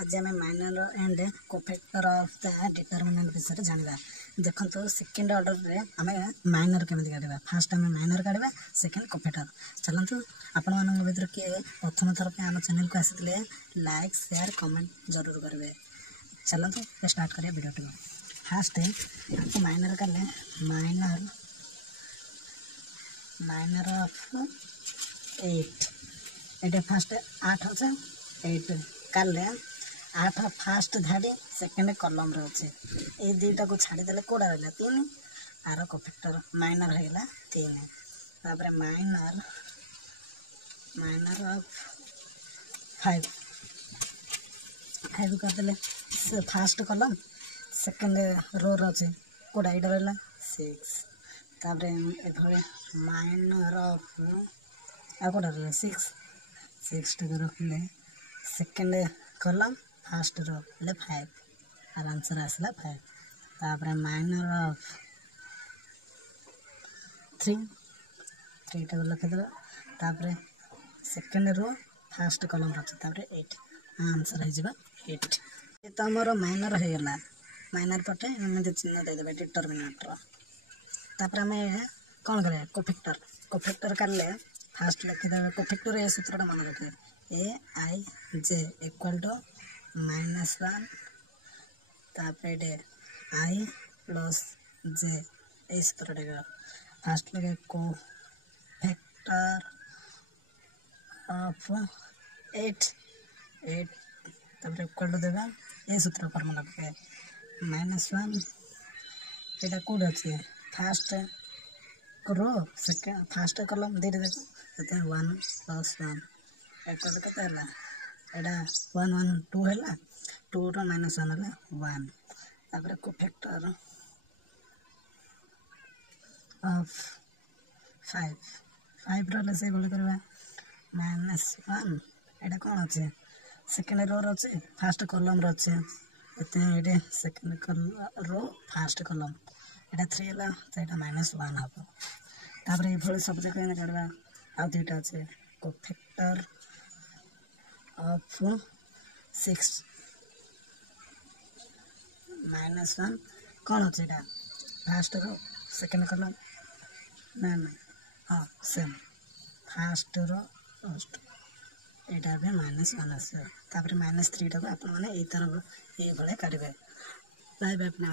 आज आम minor and cofactor of the determinant विषय जाना। देखो सेकेंड ऑर्डर रे आम माइनर केमी काढ़ा। फास्ट आम माइनर काढ़ा, सेकेंड कोफैक्टर। चलतु आपण मान भर किए प्रथम थर पे आम चैनल को आसी लाइक शेयर कमेंट जरूर करेंगे। चलतु स्टार्ट करिए वीडियो टी। फास्ट आपको माइनर काढ़े माइनर ऑफ 8 ये फास्ट 8 अच्छे 8 काले 8 फास्ट धाड़ी सेकेंड कलम रे अच्छे ये दुईटा को छाड़ीदे कौड़ा रहा 3 आर कोफैक्टर माइनर होगा 3 तापर माइनर ऑफ 5 करदे फास्ट कलम सेकेंड रो अच्छे कौड़ा यहाँ रहा 6 तापर माइनर ऑफ आ कौड़ा रहा 6 टा रखिले सेकेंड कलम फास्ट रो 5 आर आंसर आसला 5 तापर माइनर ऑफ 3 टा लिखिदे तापर सेकेंड रो फास्ट कलम रखिए 8 आंसर हो 8 ये तो आमर माइनर होगा माइनर पटे एमती चिन्ह देदेवे डिटरमिनेंटर तापर आम कौन करें कोफैक्टर काढ़े फास्ट लिखिदे कोफैक्टर ए सूत्रटा मन रखिए AIJ इक्वल टू -1 तापर I प्लस J ए सूत्रटा फास्ट लगे कोफैक्टर ऑफ 8 तापर इक्वल टू देगा ये सूत्र फॉर्मूला रखे -1 यहाँ कौट अच्छे फास्ट रो सेकेंड फास्ट कलम दीटा देखो 1 + 1 इक्वल टू केते हला एडा 1 1 2 हला 2 रो -1 हला 1 तापर कोफैक्टर ऑफ 5 रहले से बोले करबा -1 एडा कोन अच्छे सेकेंड रो अच्छे फास्ट कलम अच्छे ये सेकेंड रो फास्ट कलम यहाँ 3 है तो यहाँ -1 हम तापर ये सब जगह काढ़ा आ दुईटा अच्छे कोफैक्टर ऑफ 6 -1 कौन अच्छे यहाँ फास्ट रो सेकेंड कलम ना हाँ सेम फास्ट रो फर्स्ट यहाँ भी -1 आस तापर -3 टाक आप ये तरह ये काढ़े पाइबे अपने।